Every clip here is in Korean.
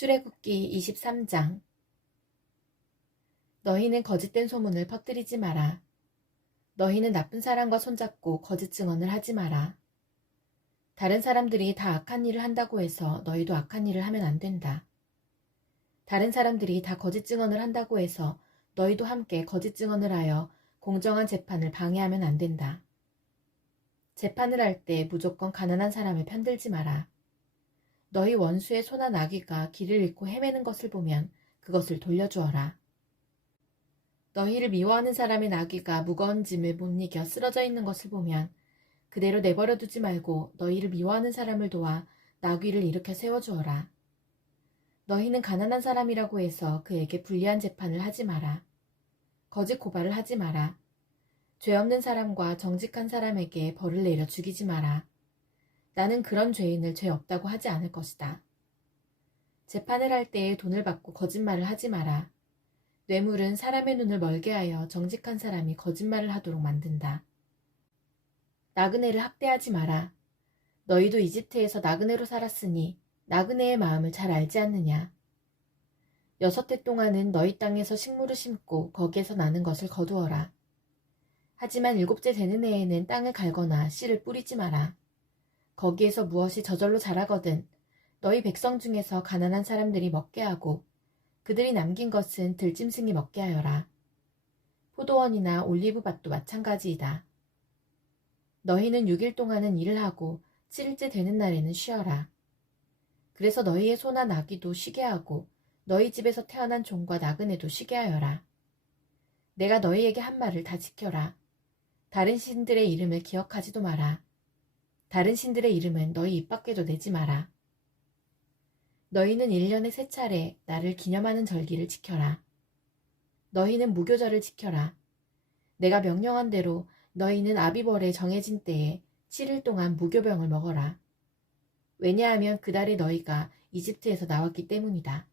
출애굽기 23장. 너희는 거짓된 소문을 퍼뜨리지 마라. 너희는 나쁜 사람과 손잡고 거짓 증언을 하지 마라. 다른 사람들이 다 악한 일을 한다고 해서 너희도 악한 일을 하면 안 된다. 다른 사람들이 다 거짓 증언을 한다고 해서 너희도 함께 거짓 증언을 하여 공정한 재판을 방해하면 안 된다. 재판을 할 때 무조건 가난한 사람을 편들지 마라. 너희 원수의 소나 나귀가 길을 잃고 헤매는 것을 보면 그것을 돌려주어라. 너희를 미워하는 사람의 나귀가 무거운 짐을 못 이겨 쓰러져 있는 것을 보면 그대로 내버려 두지 말고 너희를 미워하는 사람을 도와 나귀를 일으켜 세워주어라. 너희는 가난한 사람이라고 해서 그에게 불리한 재판을 하지 마라. 거짓 고발을 하지 마라. 죄 없는 사람과 정직한 사람에게 벌을 내려 죽이지 마라. 나는 그런 죄인을 죄 없다고 하지 않을 것이다. 재판을 할 때에 돈을 받고 거짓말을 하지 마라. 뇌물은 사람의 눈을 멀게 하여 정직한 사람이 거짓말을 하도록 만든다. 나그네를 학대하지 마라. 너희도 이집트에서 나그네로 살았으니 나그네의 마음을 잘 알지 않느냐. 6해 동안은 너희 땅에서 식물을 심고 거기에서 나는 것을 거두어라. 하지만 7째 되는 해에는 땅을 갈거나 씨를 뿌리지 마라. 거기에서 무엇이 저절로 자라거든 너희 백성 중에서 가난한 사람들이 먹게 하고 그들이 남긴 것은 들짐승이 먹게 하여라. 포도원이나 올리브밭도 마찬가지이다. 너희는 6일 동안은 일을 하고 7일째 되는 날에는 쉬어라. 그래서 너희의 소나 나귀도 쉬게 하고 너희 집에서 태어난 종과 나그네도 쉬게 하여라. 내가 너희에게 한 말을 다 지켜라. 다른 신들의 이름을 기억하지도 마라. 다른 신들의 이름은 너희 입 밖에도 내지 마라. 너희는 1년에 3차례 나를 기념하는 절기를 지켜라. 너희는 무교절을 지켜라. 내가 명령한 대로 너희는 아비벌에 정해진 때에 7일 동안 무교병을 먹어라. 왜냐하면 그달에 너희가 이집트에서 나왔기 때문이다.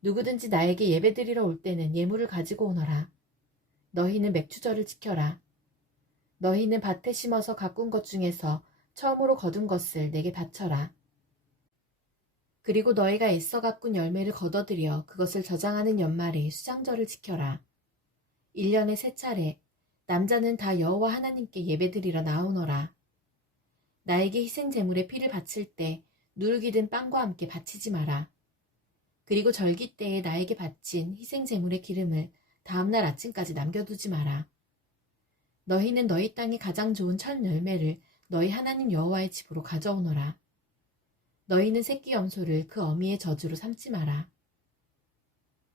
누구든지 나에게 예배드리러 올 때는 예물을 가지고 오너라. 너희는 맥추절을 지켜라. 너희는 밭에 심어서 가꾼 것 중에서 처음으로 거둔 것을 내게 바쳐라. 그리고 너희가 애써 가꾼 열매를 거둬들여 그것을 저장하는 연말에 수장절을 지켜라. 1년에 3차례 남자는 다 여호와 하나님께 예배드리러 나오너라. 나에게 희생 제물의 피를 바칠 때 누룩이 든 빵과 함께 바치지 마라. 그리고 절기 때에 나에게 바친 희생 제물의 기름을 다음날 아침까지 남겨두지 마라. 너희는 너희 땅의 가장 좋은 첫 열매를 너희 하나님 여호와의 집으로 가져오너라. 너희는 새끼 염소를 그 어미의 저주로 삼지 마라.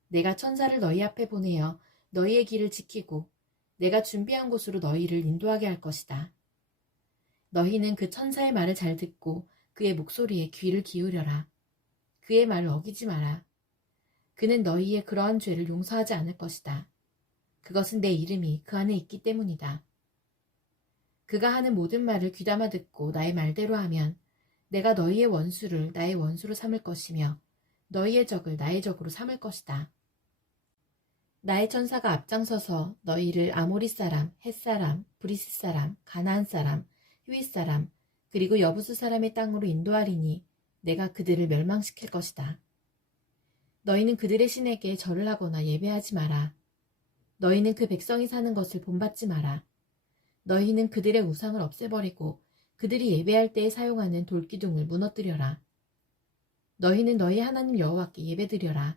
내가 천사를 너희 앞에 보내어 너희의 길을 지키고 내가 준비한 곳으로 너희를 인도하게 할 것이다. 너희는 그 천사의 말을 잘 듣고 그의 목소리에 귀를 기울여라. 그의 말을 어기지 마라. 그는 너희의 그러한 죄를 용서하지 않을 것이다. 그것은 내 이름이 그 안에 있기 때문이다. 그가 하는 모든 말을 귀담아 듣고 나의 말대로 하면 내가 너희의 원수를 나의 원수로 삼을 것이며 너희의 적을 나의 적으로 삼을 것이다. 나의 천사가 앞장서서 너희를 아모리 사람, 헷 사람, 브리스 사람, 가나안 사람, 히윗 사람, 그리고 여부수 사람의 땅으로 인도하리니 내가 그들을 멸망시킬 것이다. 너희는 그들의 신에게 절을 하거나 예배하지 마라. 너희는 그 백성이 사는 것을 본받지 마라. 너희는 그들의 우상을 없애버리고 그들이 예배할 때에 사용하는 돌기둥을 무너뜨려라. 너희는 너희 하나님 여호와께 예배드려라.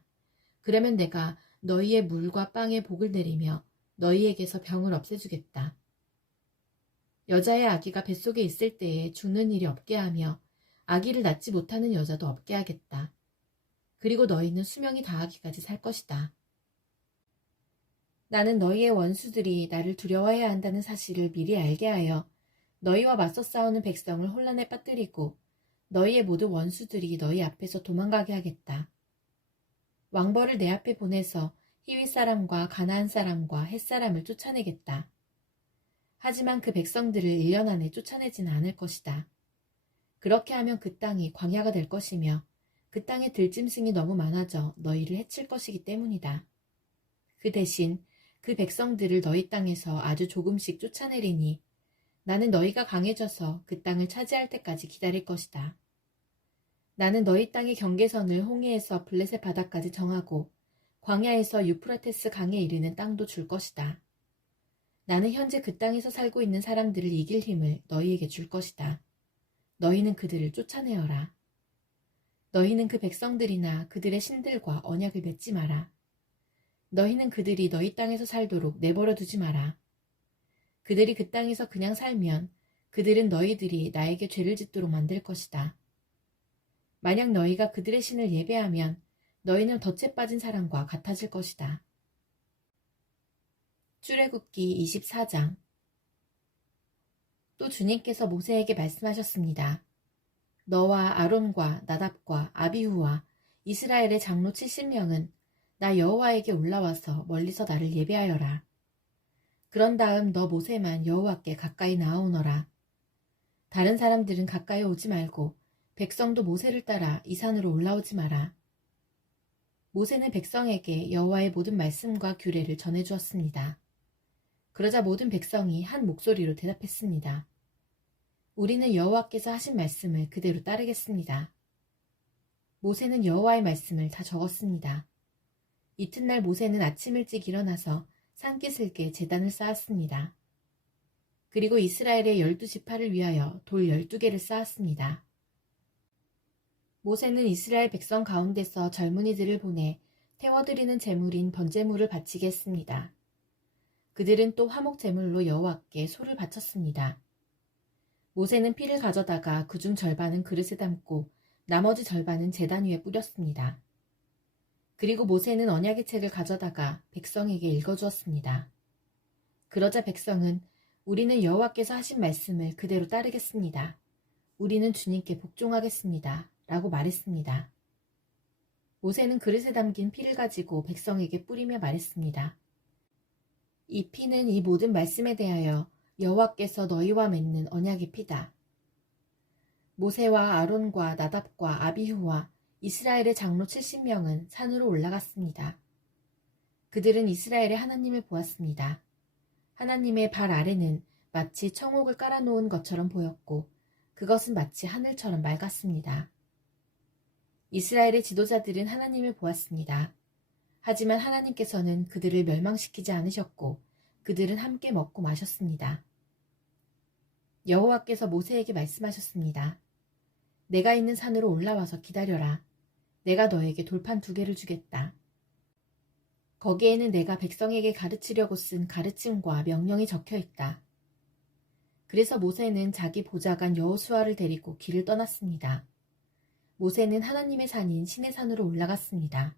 그러면 내가 너희의 물과 빵에 복을 내리며 너희에게서 병을 없애주겠다. 여자의 아기가 뱃속에 있을 때에 죽는 일이 없게 하며 아기를 낳지 못하는 여자도 없게 하겠다. 그리고 너희는 수명이 다하기까지 살 것이다. 나는 너희의 원수들이 나를 두려워해야 한다는 사실을 미리 알게 하여 너희와 맞서 싸우는 백성을 혼란에 빠뜨리고 너희의 모든 원수들이 너희 앞에서 도망가게 하겠다. 왕벌을 내 앞에 보내서 히윗 사람과 가나안 사람과 헷 사람을 쫓아내겠다. 하지만 그 백성들을 1년 안에 쫓아내지는 않을 것이다. 그렇게 하면 그 땅이 광야가 될 것이며 그 땅에 들짐승이 너무 많아져 너희를 해칠 것이기 때문이다. 그 대신 그 백성들을 너희 땅에서 아주 조금씩 쫓아내리니 나는 너희가 강해져서 그 땅을 차지할 때까지 기다릴 것이다. 나는 너희 땅의 경계선을 홍해에서 블레셋 바다까지 정하고 광야에서 유프라테스 강에 이르는 땅도 줄 것이다. 나는 현재 그 땅에서 살고 있는 사람들을 이길 힘을 너희에게 줄 것이다. 너희는 그들을 쫓아내어라. 너희는 그 백성들이나 그들의 신들과 언약을 맺지 마라. 너희는 그들이 너희 땅에서 살도록 내버려 두지 마라. 그들이 그 땅에서 그냥 살면 그들은 너희들이 나에게 죄를 짓도록 만들 것이다. 만약 너희가 그들의 신을 예배하면 너희는 덫에 빠진 사람과 같아질 것이다. 출애굽기 24장. 또 주님께서 모세에게 말씀하셨습니다. 너와 아론과 나답과 아비후와 이스라엘의 장로 70명은 나 여호와에게 올라와서 멀리서 나를 예배하여라. 그런 다음 너 모세만 여호와께 가까이 나아오너라. 다른 사람들은 가까이 오지 말고 백성도 모세를 따라 이 산으로 올라오지 마라. 모세는 백성에게 여호와의 모든 말씀과 규례를 전해주었습니다. 그러자 모든 백성이 한 목소리로 대답했습니다. 우리는 여호와께서 하신 말씀을 그대로 따르겠습니다. 모세는 여호와의 말씀을 다 적었습니다. 이튿날 모세는 아침 일찍 일어나서 산기슭에 제단을 쌓았습니다. 그리고 이스라엘의 12지파를 위하여 돌 12개를 쌓았습니다. 모세는 이스라엘 백성 가운데서 젊은이들을 보내 태워드리는 제물인 번제물을 바치게 했습니다. 그들은 또 화목 제물로 여호와께 소를 바쳤습니다. 모세는 피를 가져다가 그중 절반은 그릇에 담고 나머지 절반은 제단 위에 뿌렸습니다. 그리고 모세는 언약의 책을 가져다가 백성에게 읽어주었습니다. 그러자 백성은 우리는 여호와께서 하신 말씀을 그대로 따르겠습니다. 우리는 주님께 복종하겠습니다. 라고 말했습니다. 모세는 그릇에 담긴 피를 가지고 백성에게 뿌리며 말했습니다. 이 피는 이 모든 말씀에 대하여 여호와께서 너희와 맺는 언약의 피다. 모세와 아론과 나답과 아비후와 이스라엘의 장로 70명은 산으로 올라갔습니다. 그들은 이스라엘의 하나님을 보았습니다. 하나님의 발 아래는 마치 청옥을 깔아놓은 것처럼 보였고 그것은 마치 하늘처럼 맑았습니다. 이스라엘의 지도자들은 하나님을 보았습니다. 하지만 하나님께서는 그들을 멸망시키지 않으셨고 그들은 함께 먹고 마셨습니다. 여호와께서 모세에게 말씀하셨습니다. 내가 있는 산으로 올라와서 기다려라. 내가 너에게 돌판 2개를 주겠다. 거기에는 내가 백성에게 가르치려고 쓴 가르침과 명령이 적혀 있다. 그래서 모세는 자기 보좌관 여호수아를 데리고 길을 떠났습니다. 모세는 하나님의 산인 시내산으로 올라갔습니다.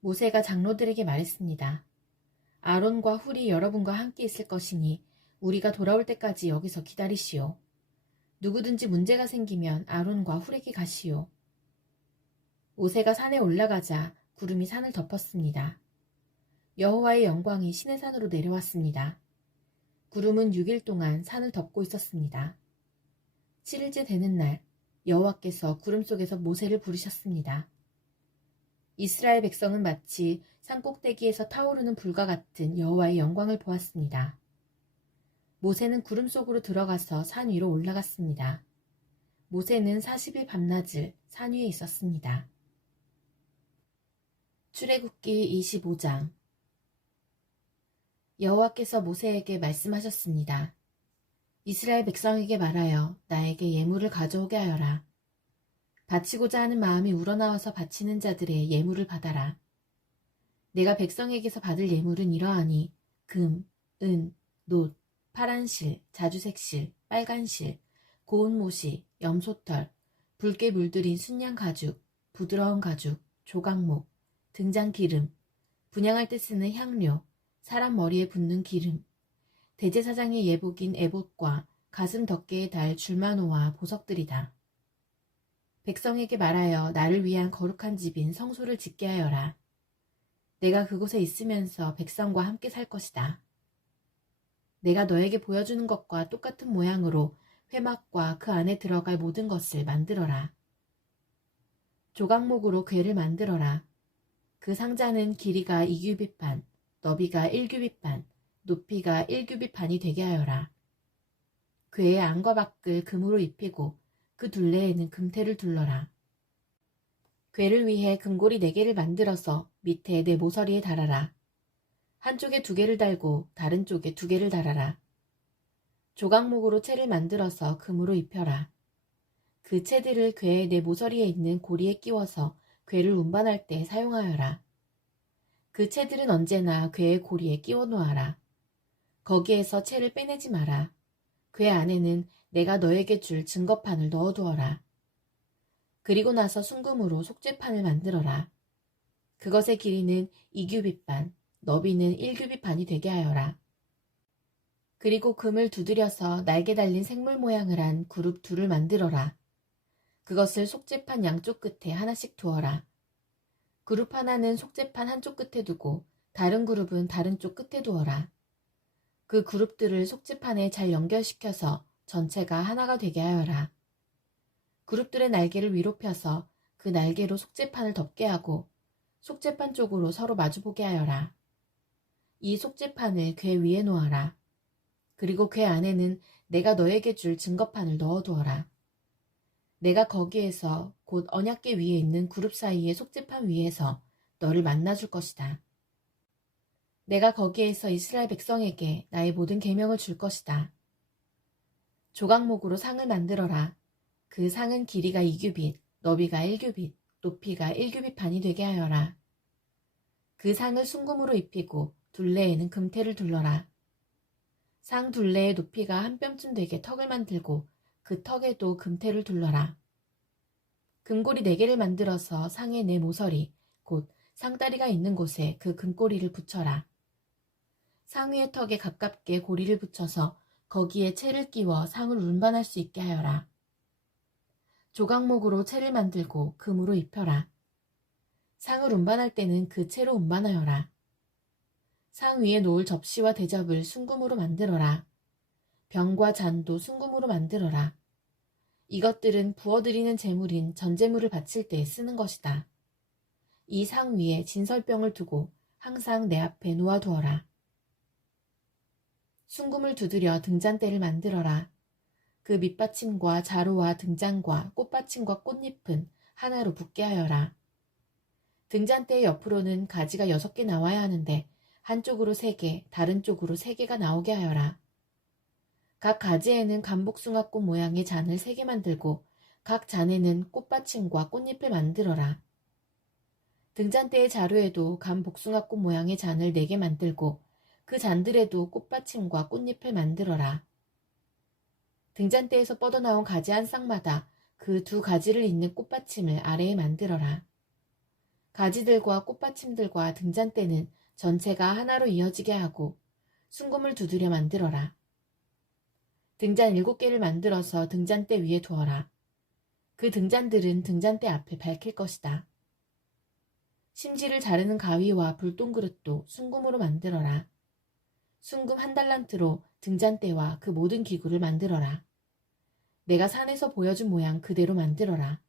모세가 장로들에게 말했습니다. 아론과 훌이 여러분과 함께 있을 것이니 우리가 돌아올 때까지 여기서 기다리시오. 누구든지 문제가 생기면 아론과 훌에게 가시오. 모세가 산에 올라가자 구름이 산을 덮었습니다. 여호와의 영광이 시내산으로 내려왔습니다. 구름은 6일 동안 산을 덮고 있었습니다. 7일째 되는 날 여호와께서 구름 속에서 모세를 부르셨습니다. 이스라엘 백성은 마치 산꼭대기에서 타오르는 불과 같은 여호와의 영광을 보았습니다. 모세는 구름 속으로 들어가서 산 위로 올라갔습니다. 모세는 40일 밤낮을 산 위에 있었습니다. 출애굽기 25장. 여호와께서 모세에게 말씀하셨습니다. 이스라엘 백성에게 말하여 나에게 예물을 가져오게 하여라. 바치고자 하는 마음이 우러나와서 바치는 자들의 예물을 받아라. 내가 백성에게서 받을 예물은 이러하니 금, 은, 놋, 파란 실, 자주색 실, 빨간 실, 고운 모시, 염소털, 붉게 물들인 순양 가죽, 부드러운 가죽, 조각목, 등잔 기름, 분향할 때 쓰는 향료, 사람 머리에 붓는 기름, 대제사장의 예복인 에봇과 가슴 덮개에 달 줄마노와 보석들이다. 백성에게 말하여 나를 위한 거룩한 집인 성소를 짓게 하여라. 내가 그곳에 있으면서 백성과 함께 살 것이다. 내가 너에게 보여주는 것과 똑같은 모양으로 회막과 그 안에 들어갈 모든 것을 만들어라. 조각목으로 궤를 만들어라. 그 상자는 길이가 2규빗 반, 너비가 1규빗 반, 높이가 1규빗 반이 되게 하여라. 궤의 안과 밖을 금으로 입히고 그 둘레에는 금테를 둘러라. 궤를 위해 금고리 4개를 만들어서 밑에 내 모서리에 달아라. 한쪽에 2개를 달고 다른 쪽에 2개를 달아라. 조각목으로 채를 만들어서 금으로 입혀라. 그 채들을 궤의 내 모서리에 있는 고리에 끼워서 궤를 운반할 때 사용하여라. 그 채들은 언제나 궤의 고리에 끼워 놓아라. 거기에서 채를 빼내지 마라. 궤 안에는 내가 너에게 줄 증거판을 넣어두어라. 그리고 나서 순금으로 속죄판을 만들어라. 그것의 길이는 2규빗 반, 너비는 1규빗 반이 되게 하여라. 그리고 금을 두드려서 날개 달린 생물 모양을 한 그룹 둘을 만들어라. 그것을 속죄판 양쪽 끝에 하나씩 두어라. 그룹 하나는 속죄판 한쪽 끝에 두고 다른 그룹은 다른 쪽 끝에 두어라. 그 그룹들을 속죄판에 잘 연결시켜서 전체가 하나가 되게 하여라. 그룹들의 날개를 위로 펴서 그 날개로 속죄판을 덮게 하고 속죄판 쪽으로 서로 마주보게 하여라. 이 속죄판을 궤 위에 놓아라. 그리고 궤 안에는 내가 너에게 줄 증거판을 넣어두어라. 내가 거기에서 곧 언약궤 위에 있는 그룹 사이의 속죄판 위에서 너를 만나줄 것이다. 내가 거기에서 이스라엘 백성에게 나의 모든 계명을 줄 것이다. 조각목으로 상을 만들어라. 그 상은 길이가 2규빗, 너비가 1규빗, 높이가 1규빗 반이 되게 하여라. 그 상을 순금으로 입히고 둘레에는 금테를 둘러라. 상 둘레의 높이가 한 뼘쯤 되게 턱을 만들고 그 턱에도 금테를 둘러라. 금고리 4개를 만들어서 상의 네 모서리, 곧 상다리가 있는 곳에 그 금고리를 붙여라. 상 위의 턱에 가깝게 고리를 붙여서 거기에 채를 끼워 상을 운반할 수 있게 하여라. 조각목으로 채를 만들고 금으로 입혀라. 상을 운반할 때는 그 채로 운반하여라. 상 위에 놓을 접시와 대접을 순금으로 만들어라. 병과 잔도 순금으로 만들어라. 이것들은 부어드리는 제물인 전제물을 바칠 때 쓰는 것이다. 이 상 위에 진설병을 두고 항상 내 앞에 놓아두어라. 순금을 두드려 등잔대를 만들어라. 그 밑받침과 자루와 등잔과 꽃받침과 꽃잎은 하나로 붙게 하여라. 등잔대의 옆으로는 가지가 6개 나와야 하는데 한쪽으로 3개, 다른 쪽으로 3개가 나오게 하여라. 각 가지에는 감복숭아꽃 모양의 잔을 3개 만들고 각 잔에는 꽃받침과 꽃잎을 만들어라. 등잔대의 자루에도 감복숭아꽃 모양의 잔을 4개 만들고 그 잔들에도 꽃받침과 꽃잎을 만들어라. 등잔대에서 뻗어나온 가지 한 쌍마다 그 2 가지를 잇는 꽃받침을 아래에 만들어라. 가지들과 꽃받침들과 등잔대는 전체가 하나로 이어지게 하고 순금을 두드려 만들어라. 등잔 7개를 만들어서 등잔대 위에 두어라. 그 등잔들은 등잔대 앞을 밝힐 것이다. 심지를 자르는 가위와 불똥그릇도 순금으로 만들어라. 순금 1달란트로 등잔대와 그 모든 기구를 만들어라. 내가 산에서 보여준 모양 그대로 만들어라.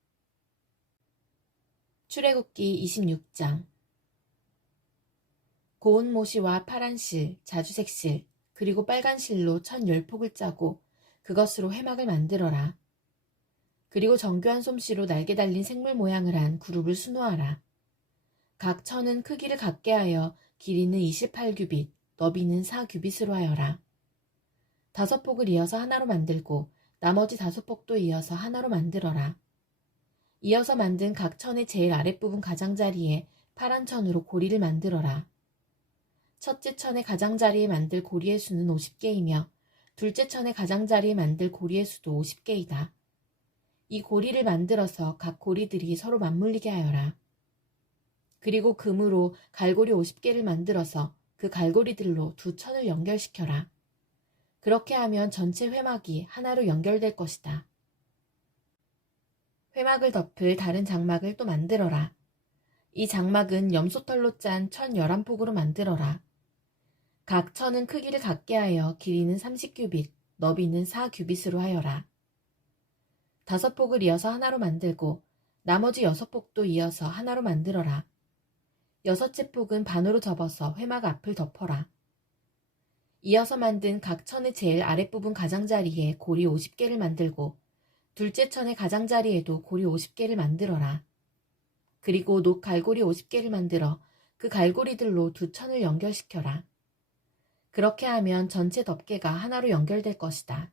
출애굽기 26장. 고운 모시와 파란 실, 자주색 실, 그리고 빨간 실로 1010폭을 짜고 그것으로 회막을 만들어라. 그리고 정교한 솜씨로 날개 달린 생물 모양을 한 그룹을 수놓아라. 각 천은 크기를 같게 하여 길이는 28규빗, 너비는 4규빗으로 하여라. 5폭을 이어서 하나로 만들고 나머지 5폭도 이어서 하나로 만들어라. 이어서 만든 각 천의 제일 아랫부분 가장자리에 파란 천으로 고리를 만들어라. 첫째 천의 가장자리에 만들 고리의 수는 50개이며 둘째 천의 가장자리에 만들 고리의 수도 50개이다. 이 고리를 만들어서 각 고리들이 서로 맞물리게 하여라. 그리고 금으로 갈고리 50개를 만들어서 그 갈고리들로 2 천을 연결시켜라. 그렇게 하면 전체 회막이 하나로 연결될 것이다. 회막을 덮을 다른 장막을 또 만들어라. 이 장막은 염소털로 짠 1011폭으로 만들어라. 각 천은 크기를 같게 하여 길이는 30규빗, 너비는 4규빗으로 하여라. 5폭을 이어서 하나로 만들고 나머지 6폭도 이어서 하나로 만들어라. 6째 폭은 반으로 접어서 회막 앞을 덮어라. 이어서 만든 각 천의 제일 아랫부분 가장자리에 고리 50개를 만들고 둘째 천의 가장자리에도 고리 50개를 만들어라. 그리고 녹 갈고리 50개를 만들어 그 갈고리들로 두 천을 연결시켜라. 그렇게 하면 전체 덮개가 하나로 연결될 것이다.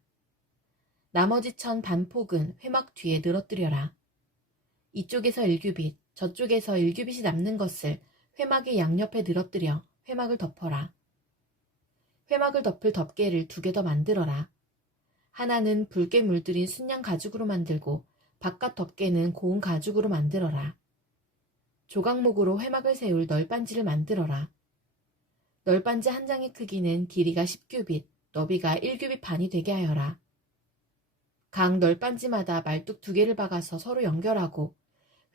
나머지 천 반폭은 회막 뒤에 늘어뜨려라. 이쪽에서 1규빗, 저쪽에서 1규빗이 남는 것을 회막의 양옆에 늘어뜨려 회막을 덮어라. 회막을 덮을 덮개를 2개 더 만들어라. 하나는 붉게 물들인 순양 가죽으로 만들고 바깥 덮개는 고운 가죽으로 만들어라. 조각목으로 회막을 세울 널빤지를 만들어라. 널빤지 한 장의 크기는 길이가 10규빗, 너비가 1규빗 반이 되게 하여라. 각 널빤지마다 말뚝 2개를 박아서 서로 연결하고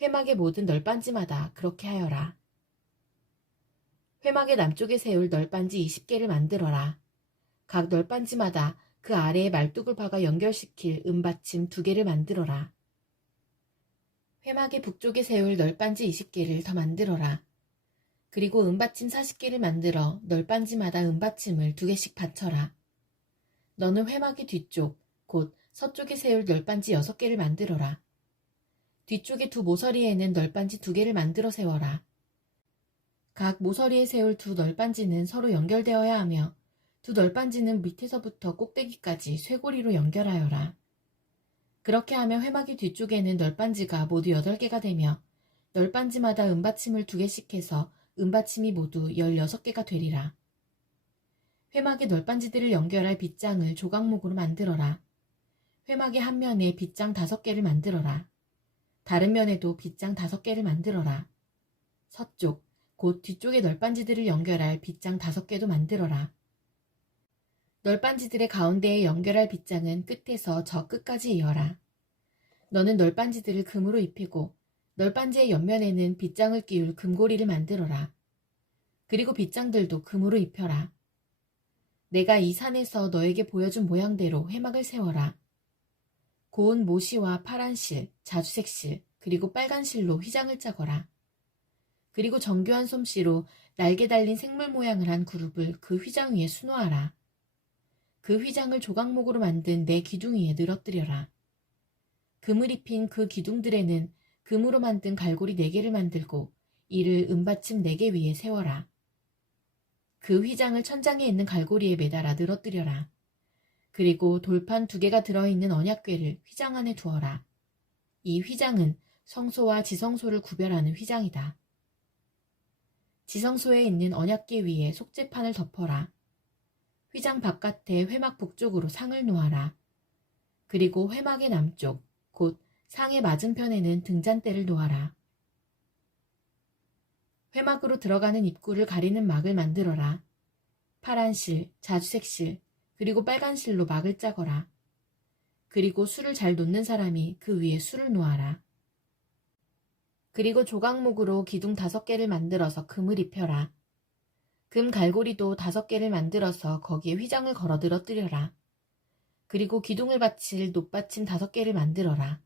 회막의 모든 널빤지마다 그렇게 하여라. 회막의 남쪽에 세울 널빤지 20개를 만들어라. 각 널빤지마다 그 아래에 말뚝을 박아 연결시킬 은받침 2개를 만들어라. 회막의 북쪽에 세울 널빤지 20개를 더 만들어라. 그리고 은받침 40개를 만들어 널빤지마다 은받침을 2개씩 받쳐라. 너는 회막의 뒤쪽, 곧 서쪽에 세울 널빤지 6개를 만들어라. 뒤쪽의 두 모서리에는 널빤지 2개를 만들어 세워라. 각 모서리에 세울 두 널빤지는 서로 연결되어야 하며 두 널빤지는 밑에서부터 꼭대기까지 쇄골이로 연결하여라. 그렇게 하면 회막의 뒤쪽에는 널빤지가 모두 8개가 되며 널빤지마다 은받침을 2개씩 해서 은받침이 모두 16개가 되리라. 회막의 널빤지들을 연결할 빗장을 조각목으로 만들어라. 회막의 한 면에 빗장 5개를 만들어라. 다른 면에도 빗장 5개를 만들어라. 서쪽, 곧 뒤쪽의 널빤지들을 연결할 빗장 5개도 만들어라. 널빤지들의 가운데에 연결할 빗장은 끝에서 저 끝까지 이어라. 너는 널빤지들을 금으로 입히고 널빤지의 옆면에는 빗장을 끼울 금고리를 만들어라. 그리고 빗장들도 금으로 입혀라. 내가 이 산에서 너에게 보여준 모양대로 회막을 세워라. 고운 모시와 파란 실, 자주색 실, 그리고 빨간 실로 휘장을 짜거라. 그리고 정교한 솜씨로 날개 달린 생물 모양을 한 그룹을 그 휘장 위에 수놓아라. 그 휘장을 조각목으로 만든 내 기둥 위에 늘어뜨려라. 금을 입힌 그 기둥들에는 금으로 만든 갈고리 4개를 만들고 이를 은받침 4개 위에 세워라. 그 휘장을 천장에 있는 갈고리에 매달아 늘어뜨려라. 그리고 돌판 2개가 들어있는 언약궤를 휘장 안에 두어라. 이 휘장은 성소와 지성소를 구별하는 휘장이다. 지성소에 있는 언약궤 위에 속죄판을 덮어라. 휘장 바깥에 회막 북쪽으로 상을 놓아라. 그리고 회막의 남쪽, 곧 상의 맞은편에는 등잔대를 놓아라. 회막으로 들어가는 입구를 가리는 막을 만들어라. 파란 실, 자주색 실, 그리고 빨간 실로 막을 짜거라. 그리고 술을 잘 놓는 사람이 그 위에 술을 놓아라. 그리고 조각목으로 기둥 5개를 만들어서 금을 입혀라. 금 갈고리도 5개를 만들어서 거기에 휘장을 걸어 늘어뜨려라. 그리고 기둥을 받칠 놋받침 5개를 만들어라.